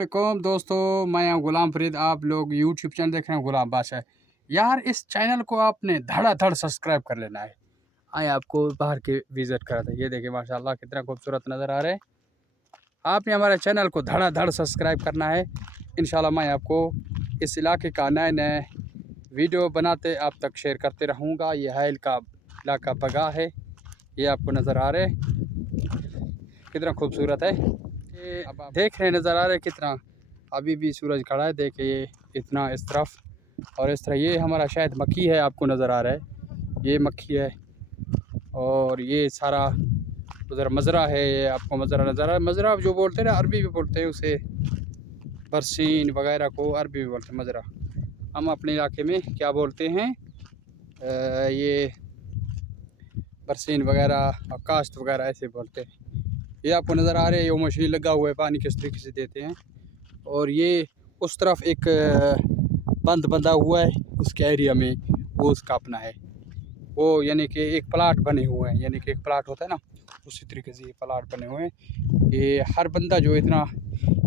वालेकुम दोस्तों, मैं हूं गुलाम फरीद। आप लोग यूट्यूब चैनल देख रहे हैं गुलाम बादशाह। यार इस चैनल को आपने धड़ाधड़ सब्सक्राइब कर लेना है। आए आपको बाहर के विज़िट करा था। ये देखिए माशाल्लाह कितना खूबसूरत नज़र आ रहा है। आपने हमारे चैनल को धड़ाधड़ सब्सक्राइब करना है। इंशाल्लाह मैं आपको इस इलाके का नए-नए वीडियो बनाते आप तक शेयर करते रहूँगा। ये हाइल का इलाका बगा है, ये आपको नज़र आ रहा है कितना खूबसूरत है। ये अब आप देख रहे हैं, नज़र आ रहा है कितना। अभी भी सूरज खड़ा है, देखिए इतना इस तरफ और इस तरह। ये हमारा शायद मक्खी है, आपको नज़र आ रहा है ये मक्खी है। और ये सारा उधर मज़रा है, ये आपको मज़रा नज़र आ रहा है। मज़रा जो बोलते हैं ना, अरबी में बोलते हैं उसे, बरसीन वगैरह को अरबी में बोलते हैं मज़रा। हम अपने इलाके में क्या बोलते हैं, ये बरसीन वगैरह और काश्त वगैरह ऐसे बोलते हैं। ये आपको नज़र आ रहा है, ये मशीन लगा हुआ है, पानी किस तरीके से देते हैं। और ये उस तरफ एक बंद बंधा हुआ है उसके एरिया में, वो उसका अपना है। वो यानी कि एक प्लाट बने हुए हैं, यानी कि एक प्लाट होता है ना, उसी तरीके से ये प्लाट बने हुए हैं। ये हर बंदा जो इतना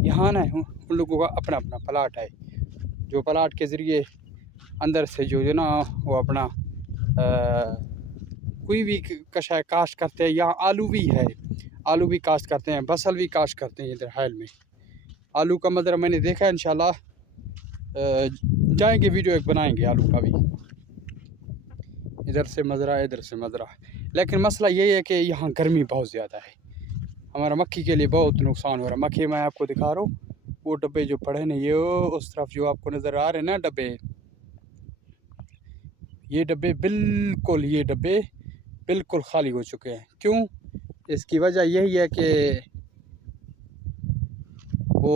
यहाँ ना उन लोगों का अपना अपना प्लाट है, जो प्लाट के ज़रिए अंदर से जो ना वो अपना कोई भी कशा काश्त करते हैं। यहाँ आलू भी है, आलू भी काश्त करते हैं, बसल भी काश्त करते हैं इधर हाइल में। आलू का मदर मैंने देखा है, इंशाल्लाह जाएंगे वीडियो एक बनाएंगे आलू का भी। इधर से मज़रा, इधर से मज़रा। लेकिन मसला ये है कि यहाँ गर्मी बहुत ज़्यादा है, हमारा मक्खी के लिए बहुत नुकसान हो रहा है। मक्खी मैं आपको दिखा रहा हूँ, वो डब्बे जो पड़े ना, ये उस तरफ जो आपको नज़र आ रहे हैं ना डब्बे, ये डब्बे बिल्कुल खाली हो चुके हैं। क्यों? इसकी वजह यही है कि वो